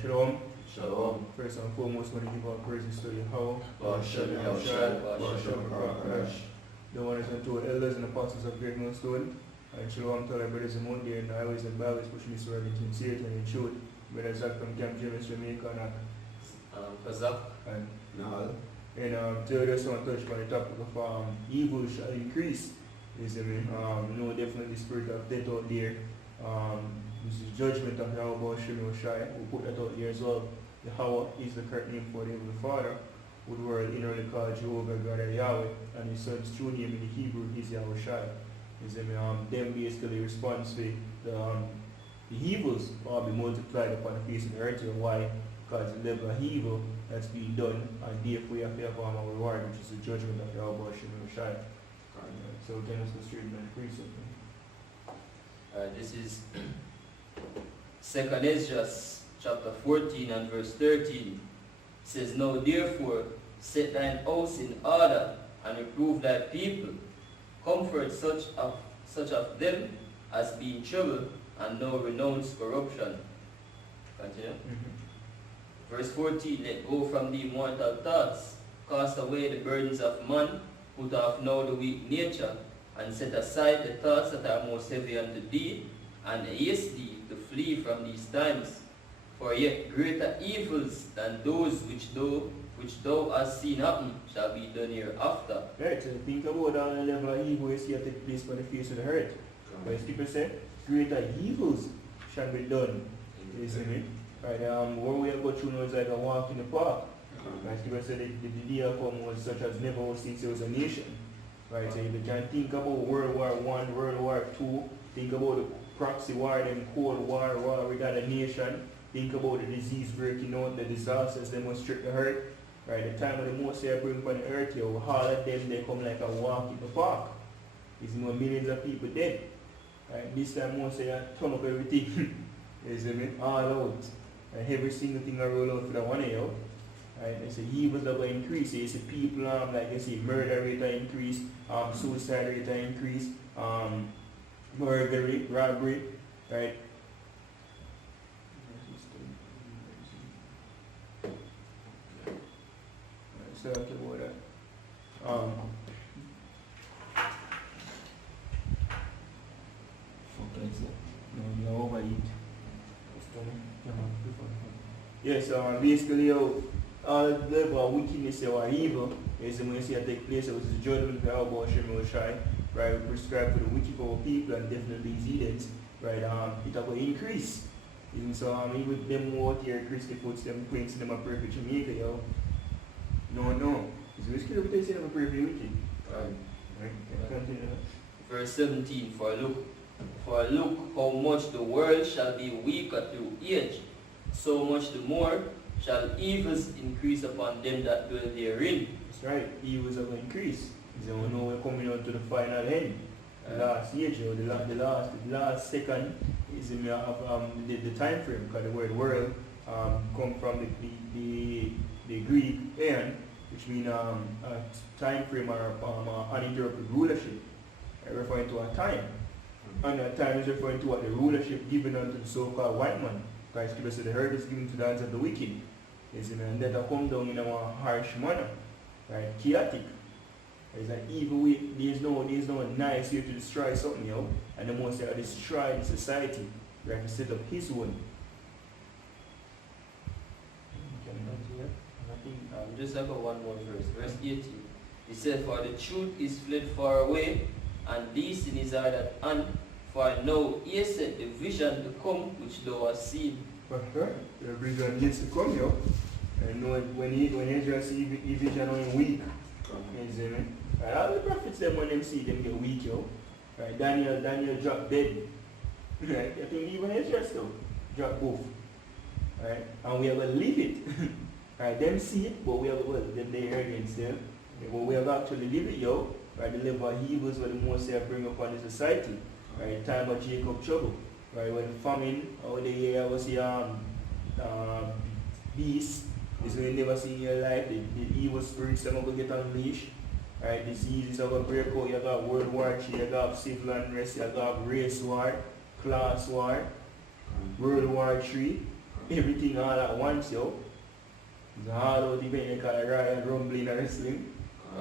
Shalom. Shalom. First and foremost, want to give our praises to Yahweh, Bashem Yahushai, Bashem Rakarash. the one and two elders and apostles of Great Millstone. And Shalom to our brothers and Monday and the highways and byways, pushing this word in sincerity and in truth. Brothers Zach from Camp James, Jamaica, and Kazak. and Nahal. today I just want to touch on the topic of evil shall increase. You see me? You know, definitely the spirit of death out there. This is judgment of Yahweh Shemi Oshai. We put that out there as well. Yahweh is the correct name for the Heavenly Father, who the world inwardly called Jehovah God or Yahweh, and his son's true name in the Hebrew is Yahushai. You see me? Them basically responds to the evils will be multiplied upon the face of the earth. Why? Because the level of evil that's being done, and therefore we have to have our reward, which is the judgment of Yahweh Shemi Oshai. So again, let's go straight and preach something. This is 2nd Ezra chapter 14 and verse 13. It says, Now therefore set thine house in order and reprove thy people. Comfort such of them as be in trouble, and now renounce corruption. Continue. Verse 14, Let go from thee mortal thoughts, cast away the burdens of man, put off now the weak nature, and set aside the thoughts that are most heavy unto thee, and haste thee to flee from these times. For yet greater evils than those which thou hast seen happen shall be done hereafter. Right, so think about all the level of evil you see take place on the face of the earth. But as people say, greater evils shall be done. You see me? Right, what we are going through now is like a walk in the park. Right, people say the day of come was such as never was since there was a nation. Right, so if you can think about World War I, World War II, think about the proxy war, then Cold War, we got a nation, think about the disease breaking out, the disasters they must strip the earth. Right, the time of the most they bring upon the earth, all of them they come like a walk in the park. There's more millions of people dead. Right, this time most they turn up everything. You see me? All out. And every single thing I roll out for the one of you. Right, they say evils are going to increase. You see people like you see murder rate increase, suicide rate increase, burglary, robbery, right? So about that. No, you overeat. Yes, basically, all the level of wickedness or evil is when you see it take place, it was the judgment of Yahweh Shemi Oshai, right? We prescribe for the wicked for people and definitely these heathens, right? It will increase. Even so, even them out here, Christy puts them points them a perfect Jamaica, yo. No. It's risky to say them a perfect wicked. Right? Continue. Verse 17, For look how much the world shall be weaker through age, so much the more shall evils increase upon them that dwell therein. That's right, evils will increase. So we know we're coming on to the final end. The last age, or the last second is in the time frame, because the word world come from the Greek aeon, which means a time frame or uninterrupted rulership, referring to a time. And that time is referring to what the rulership given unto the so-called white man. Christ Christ said the earth is given to the hands of the wicked. And that will come down in a more harsh manner, right? Chaotic. It's like evil way. There's no nice way to destroy something, and the most they destroy the society, right? To set up his own. Just like one more verse, verse 18. He said, For the truth is fled far away, and these things are at hand. For now he said the vision to come which thou hast seen. But the vision needs to come, and when Israel see the vision on weak, you see me? Right, all the prophets them when them see them get weak, Right, Daniel dropped dead. Right, I think even Israel still drop both. Right, and we have to leave it. Right, them see it, but we have them they heard it still. But we have actually live it, Right, the level of evils where the most they bring upon the society. Right, time of Jacob trouble. Right, when famine, or the year was beast, is when you never see in your life, the evil spirits that will get unleashed. Right, diseases are going to break out. You got World War III, you got civil unrest, you got race war, class war, World War III, everything all at once, yo. It's a hard out event, they call it Royal Rumbling and Wrestling.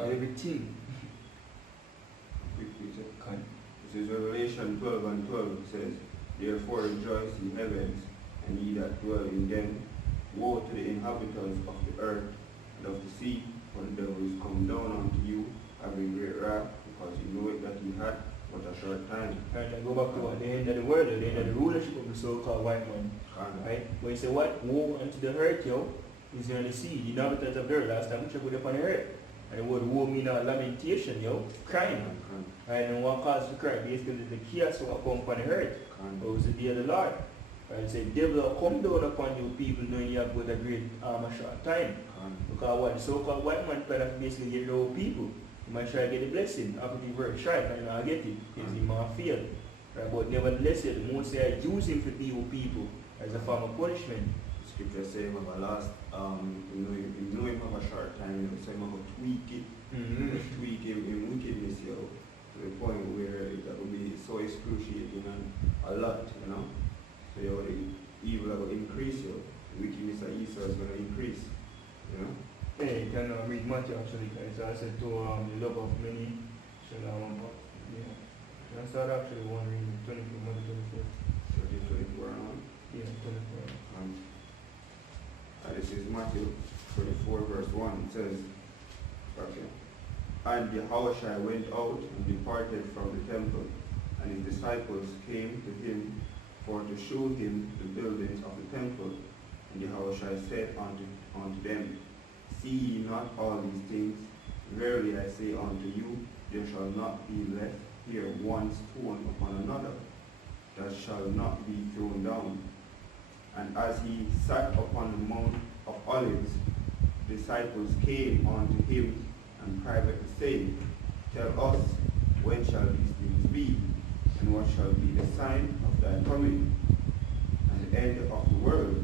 Everything. Quick picture. Can. This is Revelation 12 and 12. It says, therefore rejoice in heavens, and ye that dwell in them. Woe to the inhabitants of the earth and of the sea, for the devil is come down unto you, having great wrath, because you know it that he had but a short time. And I go back to the end of the world, the end of the rulership of the so-called white man. Right? When you say what? Woe unto the earth, yo, is on the sea. The inhabitants of the earth. Last time we checked with upon the earth. And the word woe means lamentation, yo, crying. Right? And what cause to cry? Basically, the chaos will come upon the earth. It was the day of the Lord. Right? Say, devil will come down upon you people knowing you have got a great short time. Because what the so-called white man trying to basically get rid of people. You might try to get the blessing after the very sharp and not get it. Because he might fail. Right? But nevertheless, the most say use him to be with people as a form of punishment. Scripture say him have a last, you know him have a short time, so him have a tweak it, tweak him in wickedness, yo, to the point where that will be so excruciating and a lot, you know. So yo, the evil will increase, yo. The wickedness of Esau is going to increase, you know. Yeah, you can read Matthew actually, so I said to the love of many shall have one part. Yeah. I start actually one reading 24, Matthew 24. 24 on. Yeah, 24. This is Matthew 24 verse 1. It says, okay. And Yahushua went out and departed from the temple, and his disciples came to him for to show him the buildings of the temple. And Yahushua said unto them, see ye not all these things? Verily I say unto you, there shall not be left here one stone upon another, that shall not be thrown down. And as he sat upon the Mount of Olives, disciples came unto him and privately saying, tell us, when shall these things be? And what shall be the sign of thy coming, and the end of the world?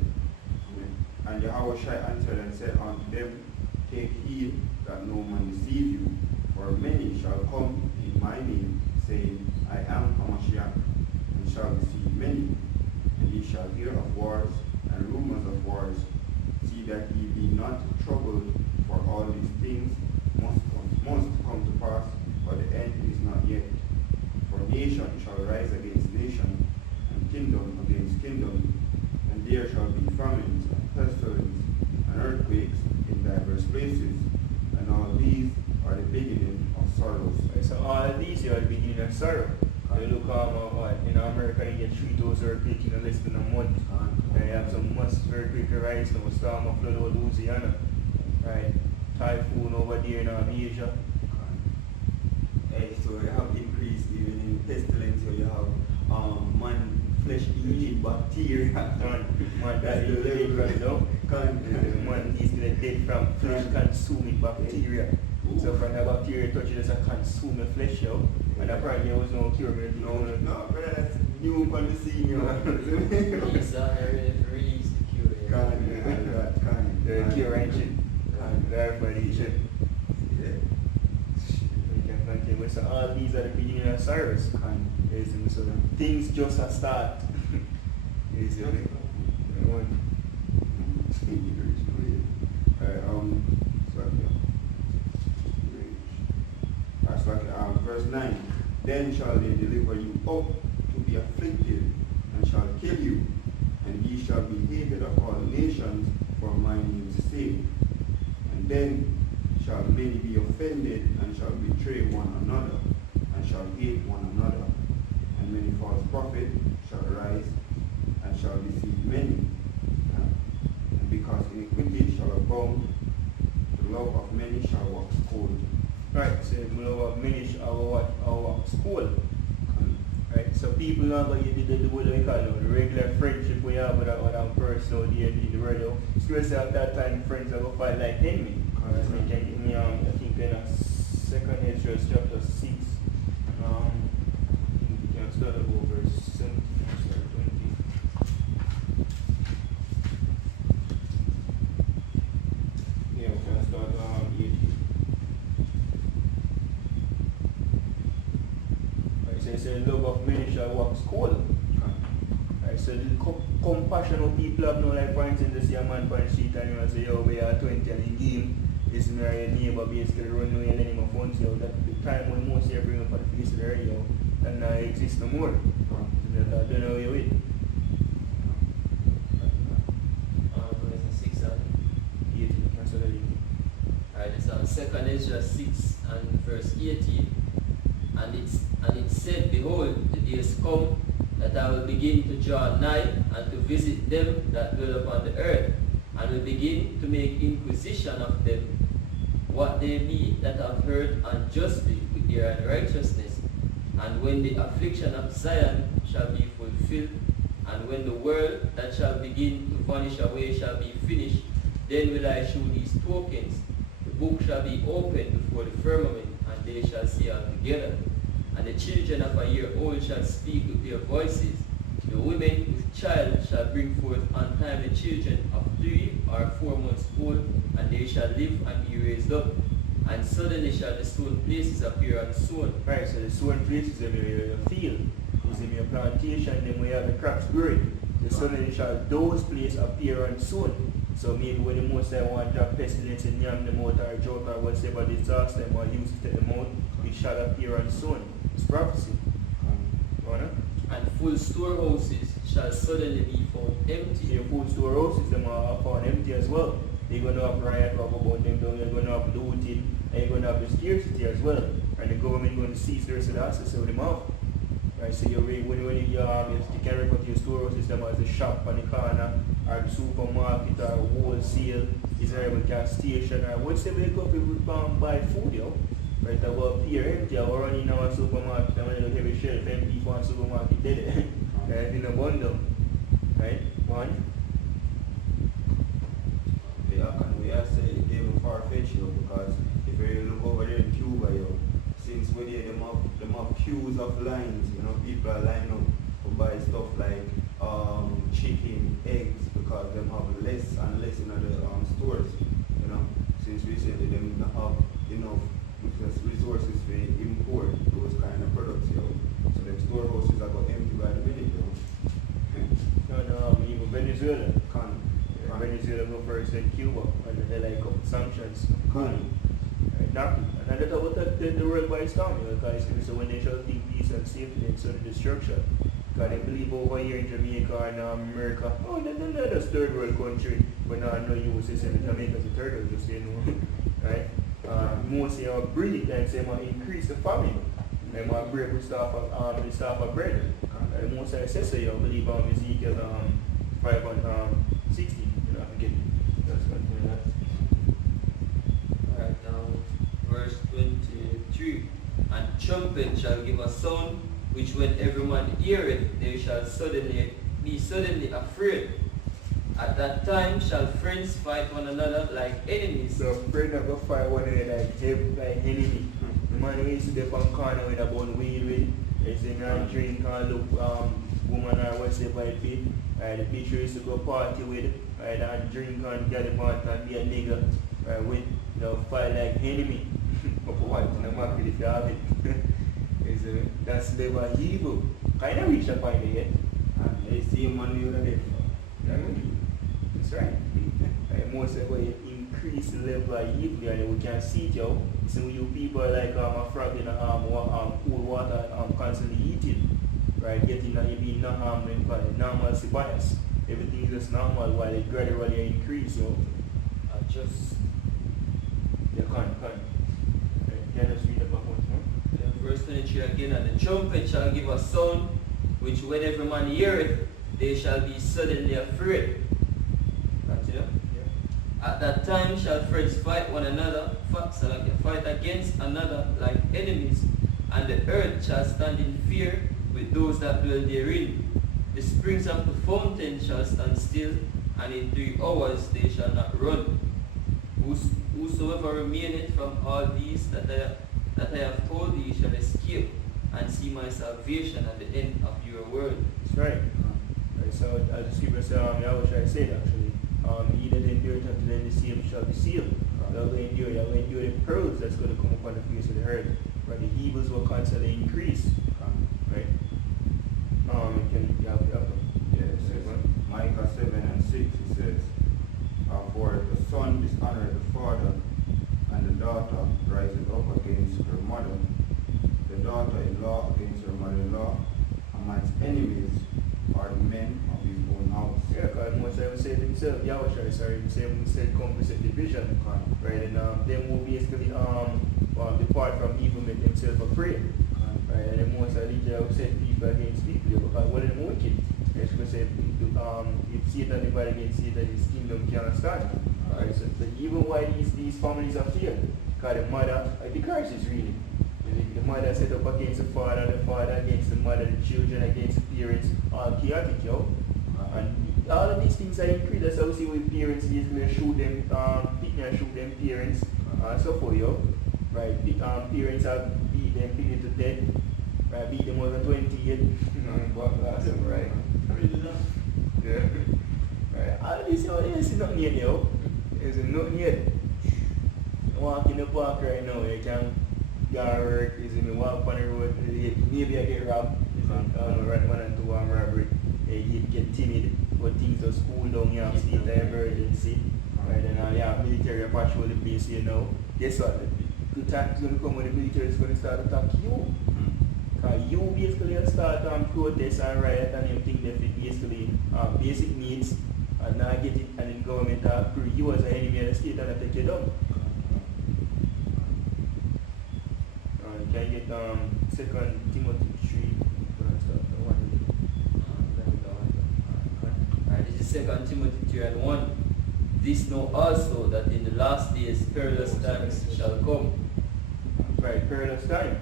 And Yahushua answered and said unto them, take heed that no man deceive you, for many shall come in my name, saying, I am Hamashiach, and shall deceive many. And ye shall hear of wars and rumors of wars. See that ye be not troubled, for all these things must come to pass, but the end is not yet. For nation shall rise against nation, and kingdom against kingdom, and there shall be famines and pestilence and earthquakes in diverse places, and all these are the beginning of sorrows. So all these are the beginning of sorrow. You look in America, you get 3,000 earthquakes in less than a month. You have some massive earthquake rise, some storm of flood over Louisiana. Right? Typhoon over there in Asia. So you have increase even in pestilence, so you have man flesh eating bacteria. Man, that's the level right now. Man is dead from flesh consuming bacteria. So from the bacteria touches us and consume the flesh, yo. And apparently there was no cure. No, brother, that's new on the scene, yo. He's released the cure. The cure engine. Everybody should. Yeah. We can continue. So all these are the beginning of sorrows. So things just a start. Is it? Verse 9, then shall they deliver you up to be afflicted, and shall kill you, and ye shall be hated of all nations for my name's sake. And then shall many be offended, and shall betray one another, and shall hate one another. And many false prophets shall rise, and shall deceive many. And because iniquity shall abound, the love of many shall wax cold. Right, so we love of many our school. Right, so people now going to do what we call it, the regular friendship we have with our person out there in the world. Especially at that time, friends are going to fight like enemy. As we can give me, I think in 2nd Ezra chapter 6, you can start at verse 17 or 20. Yeah, we can start 18. Right, so it says, love of many shall wax cold. Right, Right, so the compassion of people have no like pointing to see a man on the street and you say, yo, we are 20 and in game is marry a neighbor basically run away and then him a phone yo. That the time when most here bring up on the face of the area and now exists no more. That I don't know where you're with. Verse 6 and 18, cancel the link. Alright, it's on 2 Ezra 6 and verse 18. And it said, Behold, the days come that I will begin to draw nigh and to visit them that dwell upon the earth, and will begin to make inquisition of them, what they be that have heard unjustly with their unrighteousness. And when the affliction of Zion shall be fulfilled, and when the world that shall begin to vanish away shall be finished, then will I shew these tokens. The book shall be opened before the firmament, and they shall see all together. And the children of a year old shall speak with their voices. The women with child shall bring forth untimely children of 3 or 4 months old, and they shall live and be raised up. And suddenly shall the sown places appear unsown. Right, so the sown places in your field, is in your plantation, then where the crops growing. The suddenly shall those places appear unsown. So maybe when the most I want to drop pestilence and yam them out or drought or whatever disaster them or use to take them out, it shall appear unsown. It's prophecy. And full storehouses shall suddenly be found empty. Your full storehouses them are found empty as well. They're going to have riot rob about them, they're going to have looting, and you're going to have the scarcity as well. And the government going to seize the rest of the assets of them off. Right, so when you can refer to your storehouses them as the shop on the corner, or the supermarket, or wholesale, is there a gas station, or whatever you go to buy food, yo. Right, that will appear empty, or running in our supermarket, and when you have a shelf empty for a supermarket, did it? Right, in a bundle. Right, one. Yeah, and we are saying even far-fetched, you know, because if you look over there in Cuba, you know, since we there, them have queues of lines, you know, people are lining up to buy stuff like chicken, eggs, because them have less and less in the stores, you know, since recently them don't have enough resources to import those kind of products, you know. So them storehouses are going empty by the minute, you know. No, even Venezuela. Venezuela go first, then Cuba, and then they like up sanctions. Right, now, and that's what the world by storm, you know, because so when they shall think peace and safety, then sudden destruction. Because they believe over here in Jamaica and America, oh, they're not a third world country, but now I know you will say Jamaica's a third world, just so you know, right? Mostly breed and say might increase the family. They might break with staff of bread. Most I say so, you believe Ezekiel 5 and 60. Alright, now verse 23. And trumpet shall give a sound, which when every man heareth, they shall be suddenly afraid. At that time shall friends fight one another like enemies. So friends are going to fight one another like enemy. The man who used to be on corner with a bun weed with, is a man drink and look woman or whatever it be. The picture used to go party with, and drink and get a part and be a nigga with, you know, fight like enemy. But for what? No matter if you have it. That's never evil. Kind of reach a point yet. They see money over there. That's right. Most of the increase the level of evil and we can see it, yo. So you people like a frog in cool water constantly eating. Right, getting that you being not harmed by normal bias. Everything is just normal while it gradually increase, so Just you can't. Can just read the back once more? verse 23 again, and the trumpet shall give a sound, which when every man heareth, they shall be suddenly afraid. Continue. Yeah. At that time shall friends fight one another, fight against another like enemies, and the earth shall stand in fear with those that dwell therein. The springs of the fountain shall stand still, and in 3 hours they shall not run. Whosoever remaineth from all these that I have told thee shall escape, and see my salvation at the end of your world. That's right. Right, so as the scripture says, I wish I said actually, he that endureth unto then the same shall be sealed. They're going to endure the pearls that's going to come upon the face of the earth. Right, the evils will constantly increase. Right? You have Yeah. Micah 7 and 6, it says, for the son dishonoreth the father, and the daughter rises up against her mother, the daughter-in-law against her mother-in-law, and man's enemies are the men of his own house. Yeah, because most of them say themselves, Yahweh, sorry, we said come to set division, right? And them will basically depart from evil, make themselves afraid. Right, and then most of the will set people against people because one of them wicked. As we say, if Satan divided against Satan, his kingdom cannot stand. Right, so even why these families are feared, because the mother, the curse is really. The mother set up against the father against the mother, the children against the parents, all chaotic, yo. And all of these things are increased. That's how we see with parents, basically shoot them, shoot them parents, so for you. Right, parents have beat them, beat to death, right, beat them more than 20 years. Right? Yeah. Right. All this, is nothing yet, yo. There's nothing yet. Walk in the park right now, you can go to work, you walk on the road, maybe I get robbed, run 1 and 2 armed robbery, you get timid, but things are cool down, you have state of emergency, right, and you have military patrol the place, guess what? The time is going to come when the military is going to start attacking you. Because you basically start protest and riot and you think that it basically basic needs and not get it, and then government approve you as an enemy of the state and take you down. You can get 2 Timothy 3. This is 2 Timothy 3 and 1. This know also that in the last days perilous times shall come. Right, perilous time.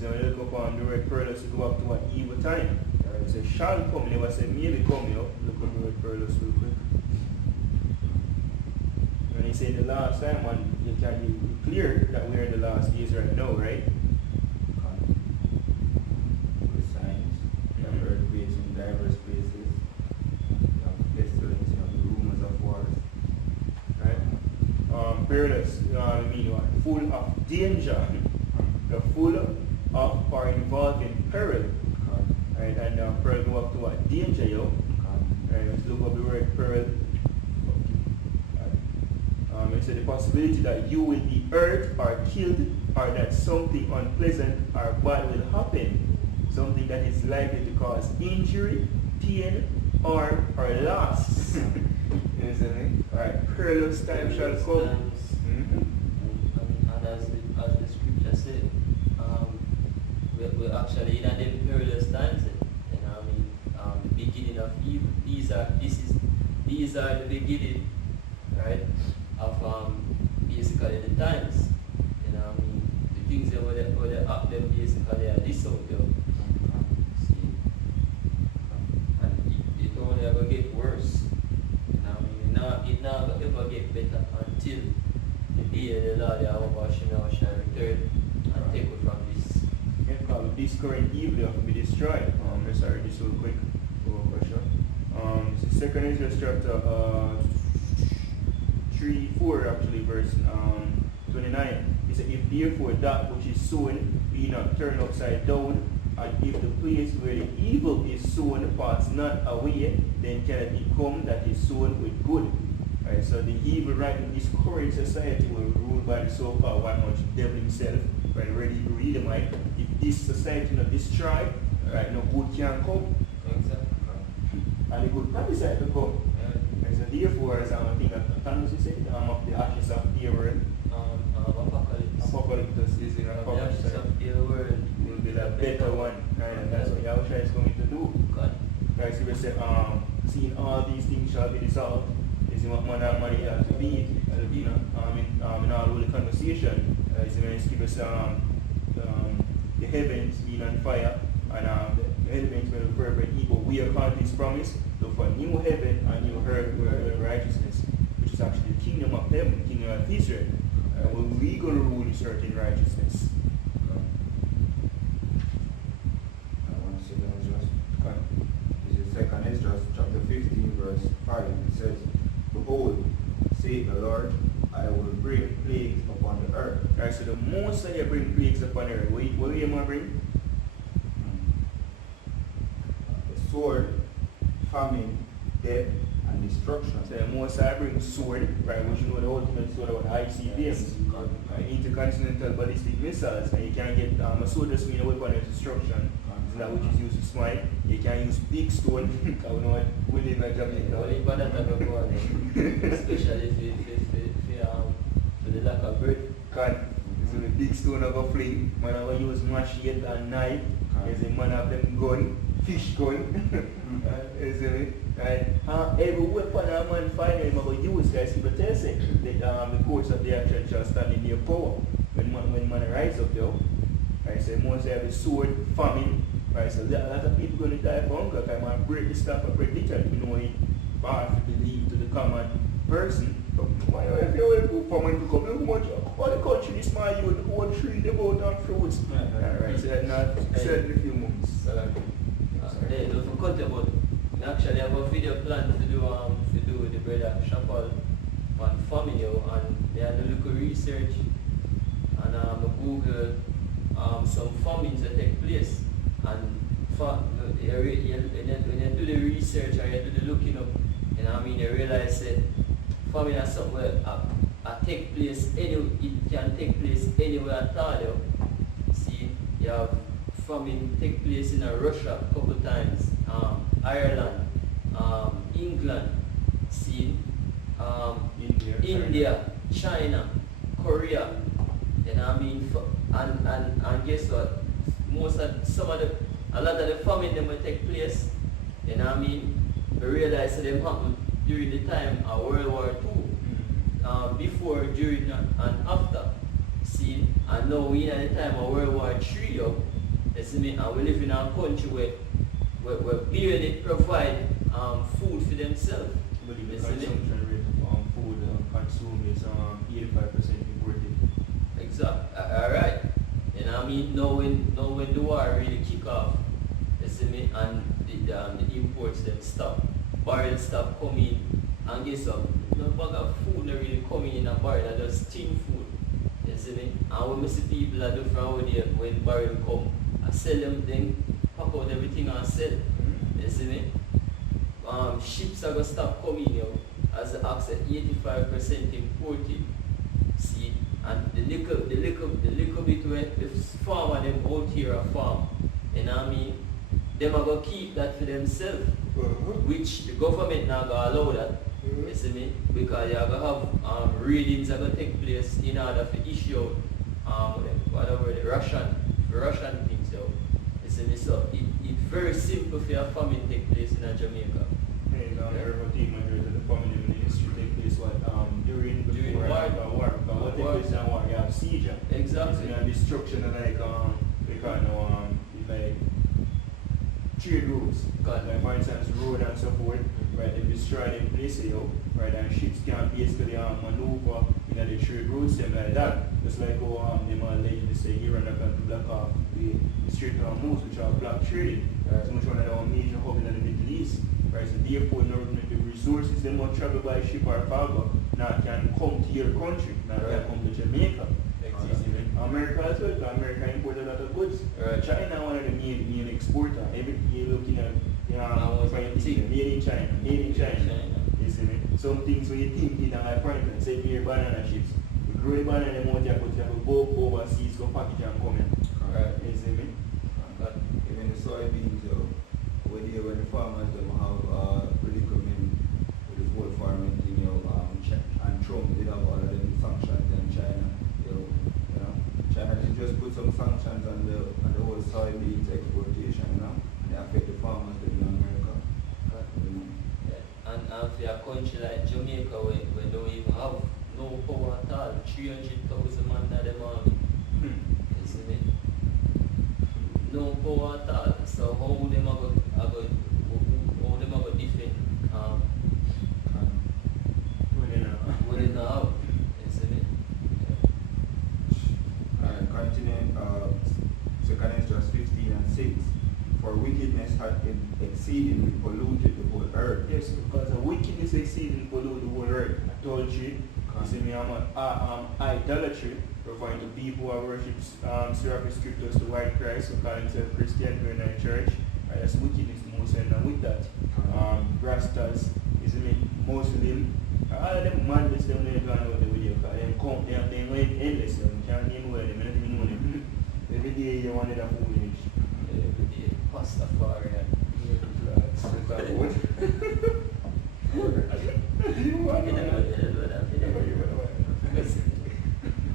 So when you look up on the word perilous, you go up to an evil time. Right, so shall come, never say maybe come, Look up the word perilous real quick. When you say the last time, man, you can be clear that we're in the last days right now, right? With signs, you have earthquakes in diverse places, you have pestilence, you have the rumors of wars. Right? Perilous, mean what? Full of danger. The full of or involved in peril. Right? And peril go up to what? Danger, yo. Right? Let's look up the word peril. It's the possibility that you will be hurt or killed, or that something unpleasant or bad will happen. Something that is likely to cause injury, pain, or loss. You understand me? Alright, perilous time shall come. And as the scripture said, we're actually in them perilous times. The beginning of evil. These are the beginning, right, of basically the times. The things that were up them basically are this out there. See, and it only ever get worse. It never ever get better until the day the Lord Yahweh shall return and take it from this. This current evil have to be destroyed. Sorry, this real quick. This is 2 Ezra chapter 3-4 actually, verse 29. It says, if therefore that which is sown be not turned upside down, and if the place where the evil is sown pass not away, then can it become that is sown with good. Right, so the evil right in this current society will rule by the so-called one much devil himself. Right, ready to read them, right? If this society not destroyed, right, no good can come. Exactly. And the good prophesy to come. And so therefore, as I think that Thanos is saying, of the ashes of the world. Apocalypse is in a the ashes of the world will be a better one. Right? And that's what Yahushua is going to do. Right, so we say, seeing all these things shall be dissolved. Is what man and money have to be, in all the conversation. Is when you give us the heavens being on fire, and the heavens will reverberate evil. We are called this promise to for new heaven and new earth with righteousness, which is actually the kingdom of heaven, the kingdom of Israel. Where we going to rule this earth in righteousness. This is 2 Ezra chapter 15 verse 5. It says, behold, saith the Lord, I will bring plagues upon the earth. Right, so the most I bring plagues upon the earth. What are you going to bring? The sword, famine, death, and destruction. so the Most High brings sword, right, which you know the ultimate sword about ICBMs, intercontinental ballistic missiles, and you can get a sword just mean a weapon of destruction, is that which is used to smite. You can use big stone, I don't know what we live in Jamaica. Only for that I go on, especially for the lack of bread. So the big stone of a fling, man I use machete and knife, is a man have them gun, fish gun, you see me? Right? Every weapon a man find him about use, guys, people tell say the courts of the action shall stand in their power. When man rise up there, right, so most have the sword, famine, right, so there are a lot of people going to die for hunger, because man break the stuff and break the child, you know, it hard to believe to the common person. Why if you wait for famine to come, how much, all the country is small, you the whole tree, the boat and fruits. Right, so that's not said in a few months. Hey, don't forget about we actually have a video plan to do with the brother Chapel on family, and they had a little research and Google some famines that take place, and when you do the research or you do the looking up, you know what I mean, you realize that famine is something where take place it can take place anywhere at all. See, you have famine take place in Russia a couple times, Ireland, England, see, India, China, Korea, you know what I mean, and guess what? A lot of the famine them will take place, you know what I mean. We realize that them happen during the time of World War II, before, during, and after. See, and now we in the time of World War III, you see me, and we live in a country where barely provide food for themselves. I believe the consumption rate of food consumed is 85% imported. Exactly. Alright. You know what I mean? Now when the war really kick off, you see me, and the imports them stop. Barrels stop coming, and guess what? No bag of food not really coming in a barrel, that's just tin food. You see me? And when we see people that do from out there, when barrel come, I sell them, then pack out everything and sell. You see me? Ships are going to stop coming, as the access 85% imported. See, and the little bit where the farmer them out here are farm, you know what I mean? Them are going to keep that for themselves, which the government now going to allow that. You see me? Because you are going to have readings are going to take place in order to issue whatever the Russian things. You see me? So it's very simple for a famine take place in Jamaica. Everything majority of the family in the history take place during war. But what take place in war, you have siege. Exactly. You have destruction of like trade routes. Like for instance road and so forth, right, they destroy them places, right, and ships can't basically maneuver in the trade routes them like that. Just like how they might allegedly say Iran can block off the Strait of Hormuz, which are block trading. Right. So much one of our major hub in the Middle East. Right, so therefore the resources they must travel by ship or cargo now can come to your country, now can come to Jamaica. America as well, because America imports a lot of goods. China one of the main exporter. Every year looking at made in China. You see me? Some things when you think in a point, say here banana chips. You grow a banana in the mouth, you have to go overseas, go package and come in. You see me? Even the soybeans, when the farmers don't have predicament with the whole farming thing, and Trump did have all of them sanctions in China. China did just put some sanctions on the whole soybeans exportation, and they affect the farmers in America. And for a country like Jamaica, where don't even have no power at all, 300,000 man at them army. You see me? No power at all. So how them are going to defend within the house? You see me? Alright, continuing, 2 Corinthians 15 and 6. For wickedness had exceedingly polluted the whole earth. Yes, because the wickedness exceedingly polluted the whole earth. Adultery, you see me, idolatry, referring to people who worship Serapis Scriptus, the white Christ, who call himself Christian here in our church. Right, that's wickedness the most, and with that, Rastas, isn't it? Muslim. All of them madness them they gone out the video because them come, they went endless, them can't name where them, I don't even know them. Every day you wanted a food image. Every day, Pastafarian.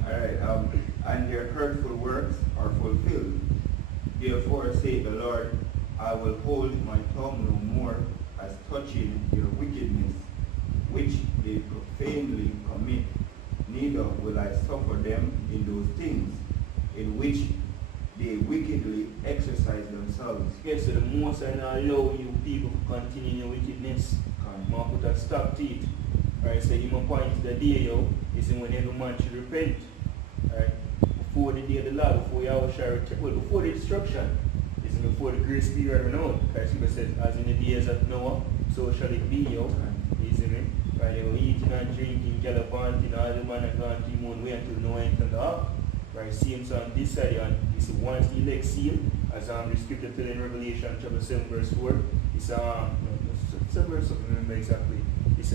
Alright, and their hurtful works are fulfilled. Therefore, say the Lord, I will hold my tongue no more as touching their wickedness, which they profanely commit, neither will I suffer them in those things in which they wickedly exercise themselves. Yes, so the most I not allow you people to continue your wickedness. Man put a stop to it. Alright, so him appoint the day yo, is when every man should repent. Alright. Before the day of the Lord, before Yahweh shall return, well, before the destruction, is before the grace period run out. Because he says, as in the days of Noah, so shall it be yo. Is it me? Right, they were eating and drinking, gallivanting, all the man and gone to him one way until Noah entered the ark. Right, same so on this side, and it's once the elect seal, as the scripture tells in Revelation chapter 7 verse 4, it's it's a verse, I don't remember exactly. It's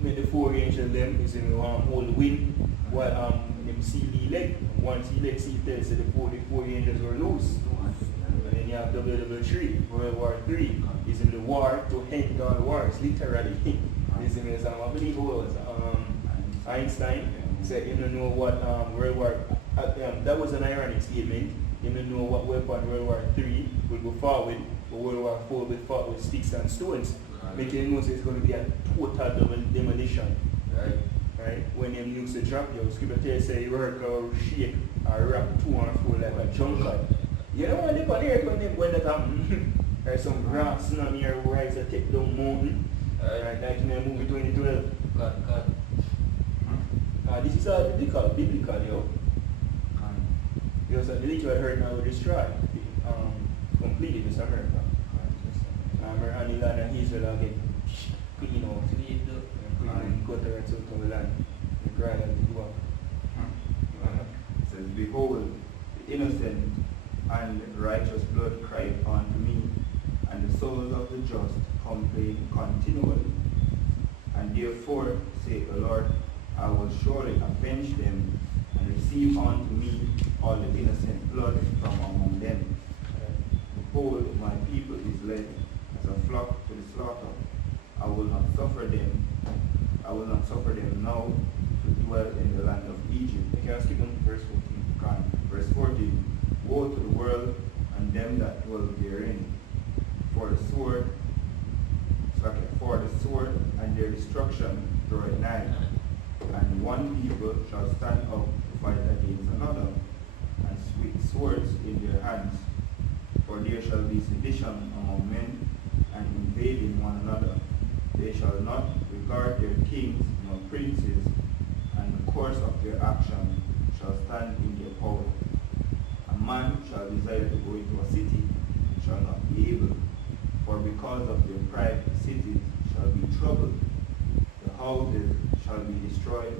make the four angels them is in hold the wind while them seal the elect. Once the elect seal tells the four angels were loose. And then you have WW3, World War III, is in the war to end all wars, literally. This is I believe it was Einstein. Said you don't know what World War, that was an ironic statement. You don't know what weapon World War III will go forward, but World War IV will fought with sticks and stones. Making you know it's going to be a total demolition. Right? When them nukes the drop, your scripture tells say you work or shake or rock 2 and 4 like a junker. You don't want to live on here when that happen. There's some grand tsunami or rise that take down mountain. Right, like in the movie 2012. God. This is all biblical, yo. Because the literal hurt now will destroy completely this America. And the land and Israel will get clean out. And go to the rest of the land. The grind and the work. It says, behold, the innocent and righteous blood cried unto me, and the souls of the just complain continually. And therefore, saith the Lord, I will surely avenge them and receive unto me all the innocent blood from among them. Behold, my people is led as a flock to the slaughter. I will not suffer them now to dwell in the land of Egypt. You can skip on verse 14. Verse 14. Woe to the world and them that dwell therein. For the sword and their destruction draweth nigh. And one people shall stand up to fight against another, and with swords in their hands. For there shall be sedition among men, and invading one another. They shall not regard their kings nor princes, and the course of their action shall stand in their power. A man shall desire to go into a city, and shall not be able, for because of their pride the cities shall be troubled. The houses shall be destroyed,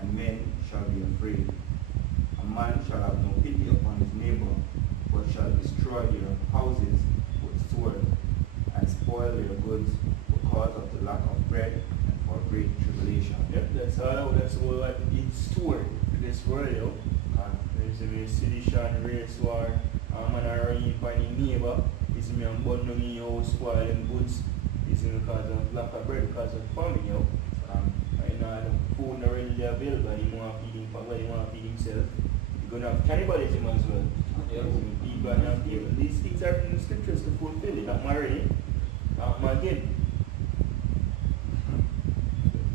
and men shall be afraid. A man shall have no pity upon his neighbor, but shall destroy their houses with sword, and spoil their goods because of the lack of bread and for great tribulation. Yep, that's what it's stored in this world, yo. There's a sedition, race war, man are running for any neighbor, is me and bundle in your house, spoil them goods, is because of lack of bread, because of famine, yo. And the food not readily available, he want to feed him for what he want to feed himself. You're going to have cannibalism as well. Yeah. People are not able. These things are in the scriptures to fulfill it. Not marrying, not again.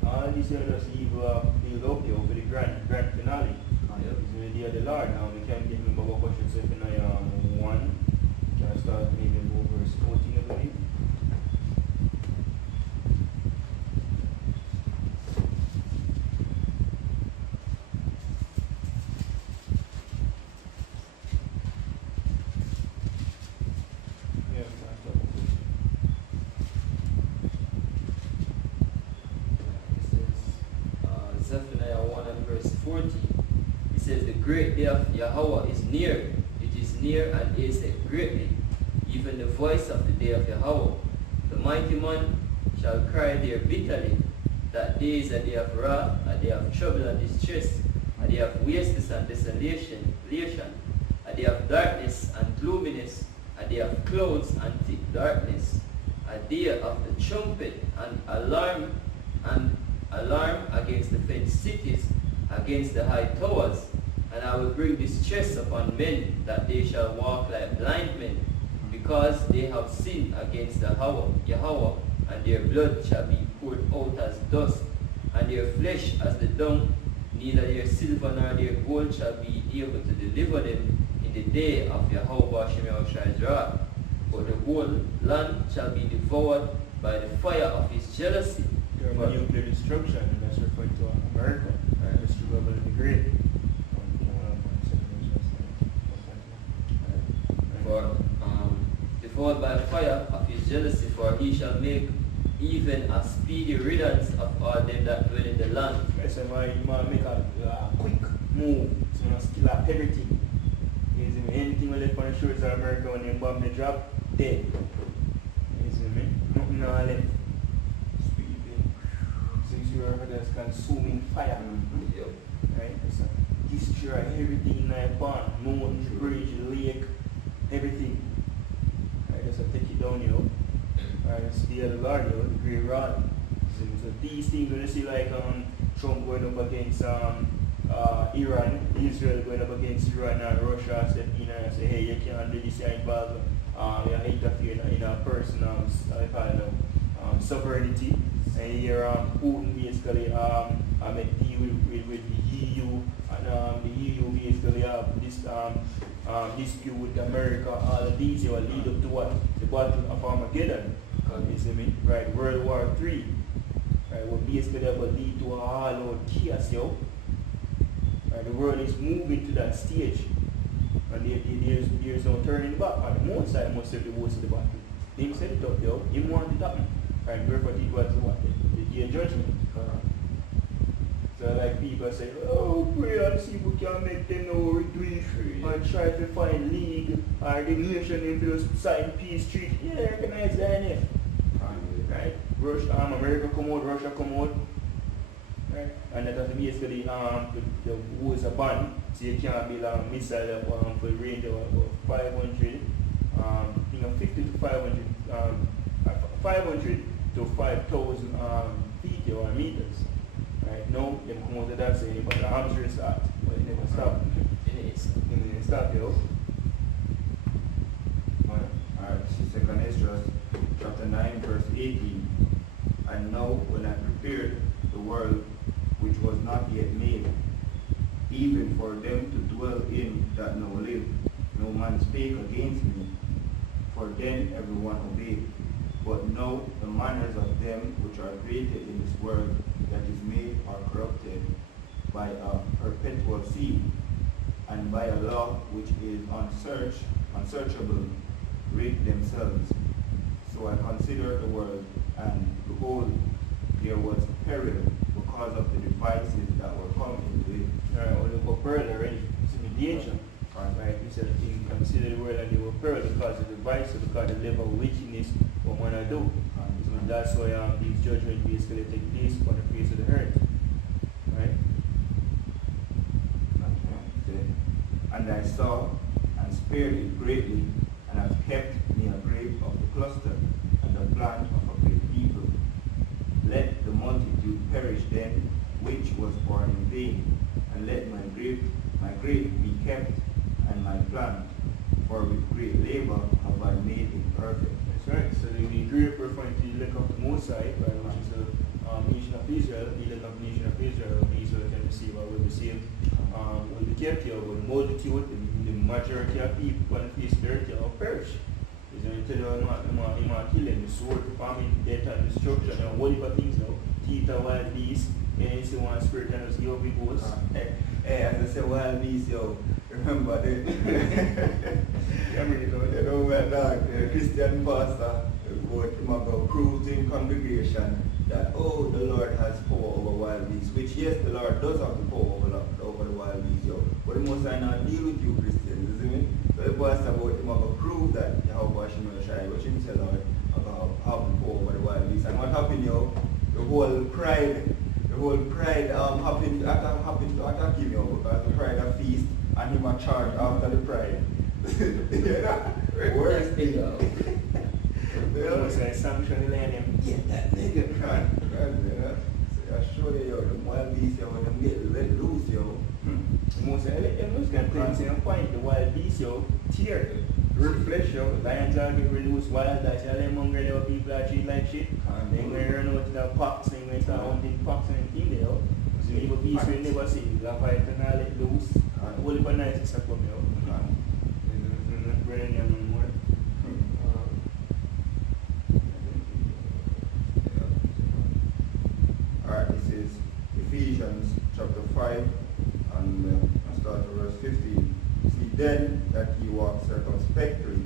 All these are just evil build up here for the grand finale. It's the day of the Lord now. We can't get me Baba question so if you know 1. You can start maybe over verse 14 I believe. Zephaniah 1 and verse 14. It says, the great day of Yahweh is near. It is near and is greatly. even the voice of the day of Yahweh. The mighty man shall cry there bitterly. That day is a day of wrath, a day of trouble and distress, a day of wasteness and desolation, a day of darkness and gloominess, a day of clouds and thick darkness, a day of the trumpet and alarm against the fenced cities, against the high towers. And I will bring distress upon men, that they shall walk like blind men, because they have sinned against the Yahweh, and their blood shall be poured out as dust, and their flesh as the dung. Neither their silver nor their gold shall be able to deliver them in the day of Yahweh Shem Yahweh's wrath. But the whole land shall be devoured by the fire of his jealousy. For nuclear destruction, and that's referring to America, Mr. Global the Great. For devoured by the fire of his jealousy, for he shall make even a speedy riddance of all them that dwell in the land. Yes, and you might make a quick move, so you still have everything. Anything we left on the shores of America when they bomb the drop, dead. You see me? Nothing now left. Speeding. So you see where there's consuming fire. Yep. Right? So destroy everything in that pond, mountain, bridge, lake, everything. Right, just take it down, you know. Right, it's the other Lord, you know, the great rod. So these things when you see like Trump going up against Iran, Israel going up against Iran, and Russia step in and say, hey, you can't do this, you're involved, you're interfering in a personal sovereignty. And here Putin basically make deal with the EU, and the EU basically have this dispute with America. All of these will lead up to what? The Battle of Armageddon. You see me? Right, World War III. Right, what basically will lead to a all-out chaos, yo. Right, the world is moving to that stage. And there's no turning back. And the most side must have the worst of the battle. Him set it up, yo. Him wanted it happen. And therefore it was what? The day of judgment. So like people say, oh, pray and see we can make them know retreat and try to find league or the nation in to sign peace treaty. Yeah, recognize that name. Right? America come out, Russia come out. Right? And that has basically the wars are banned. So you can't build a missile for a range of about 500, 50 to 500, 500 to 5,000 feet or meters. Right? No, they come out of that saying, but the arms race start. But it never stop. It didn't stop, yo. Alright, 2 Esdras chapter 9 verse 18. And now when I prepared the world which was not yet made, even for them to dwell in that now live, no man spake against me, for then everyone obeyed. But now the manners of them which are created in this world that is made are corrupted by a perpetual seed, and by a law which is unsearchable, rid themselves. So I considered the world, and behold, there was peril because of the devices that were coming into it. Right, well, they were peril already. It's in the danger. Right? We said you consider the world and they were peril because of the devices, because of the level of wickedness what man I do. So that's why these judgments basically take place on the face of the earth. Right? And I saw and spared it greatly, and have kept me a grape of the cluster, and the plant of a great people. Let the multitude perish then, which was born in vain, and let my grape be kept, and my plant, for with great labor have I made it perfect. That's right. So the grape referring to the elect of the Mosai, right, which is the nation of Israel. The elect of the nation of Israel, Israel can receive or will receive, will be kept here, but the multitude, the majority of people on the face of the earth will perish. He's going to tell you he might kill them, the sword, famine, death, and destruction, and what if things now? Teeth of wild beasts, and you see one spirit and just give up big ghosts. Hey, as I say wild beasts, yo, remember the you know where the Christian pastor would go cruising congregation that, oh, the Lord has power over wild beasts, which yes, the Lord does have the power over the wild beasts, yo. But the Most High not deal with you Christians, isn't it? So the boy said about him have to prove that Yahweh Hashem Shai, which him tell her about how to pour over the wild beast. And what happened, yo? The whole pride happened to attack him, yo, because the pride a feast and him a charge after the pride. You know? Worst thing, yo. You know, so I sanction the land them. Yeah, that nigga, man. You know? So I show you, yo, the wild beast, yo, when them get let loose, yo. Most of them lose can things in a point. The wild beast, yo, tear, red flesh, yo. Lions are get reduced, wild dogs, all them hungry, yo, people are treated like shit. And then when you run out to the pox, then when you start hunting pox and things, yo. So you have a beast you never see. You have fight and all let loose. All the nights is a come, yo. Not running no more. Alright, this is Ephesians chapter 5 and I start at verse 15. See then that ye walk circumspectly,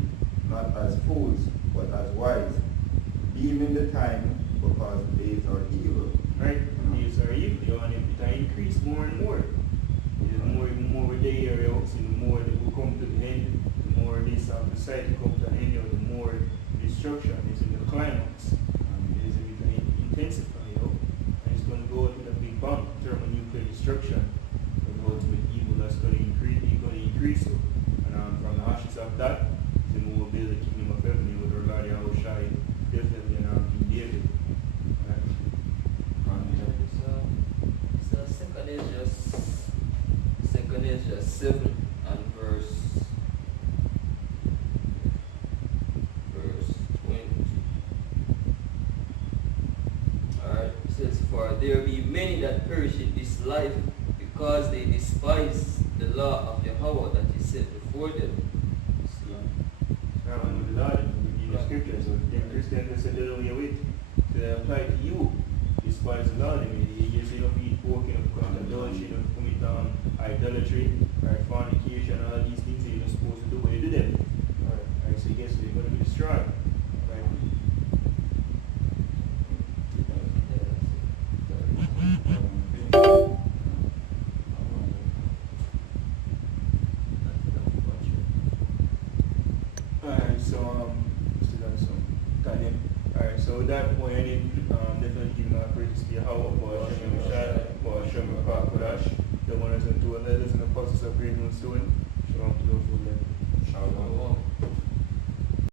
not as fools, but as wise, redeeming the time, because the days are evil. Right? Days are evil, yo, and it increase more and more. The more we day here, yo, so the more that we come to the end, the more this society come to the end, yo, the more destruction is in the climax. It is going to intensify, yo. And it's going to go with a big bump in terms of nuclear destruction. The ultimate evil that's going to increase, so. And from the ashes of that, then we will build the kingdom of heaven with regard to our Shai, definitely, and King David. Right? So second is just 7 and verse 20. Alright, it says, for there be many that perish in this life, because they despise the law of Yahweh that is set before them. See? The Lord, in the scriptures, so the Christians said they don't wait to apply to you. Despise the Lord. I mean, you say you don't eat pork, you don't commit adultery, you don't commit idolatry, right, fornication, all these things that you're not supposed to do, but you do them. Alright, so guess you're going to be destroyed. Right? Alright, so still have some time. Alright, so with that point, I need definitely give my praise to Yahweh for Hashem Mishai, for Hashem Kodash, the one that's going to do letters in the process of bringing soon. Shalom to those who live. Shalom.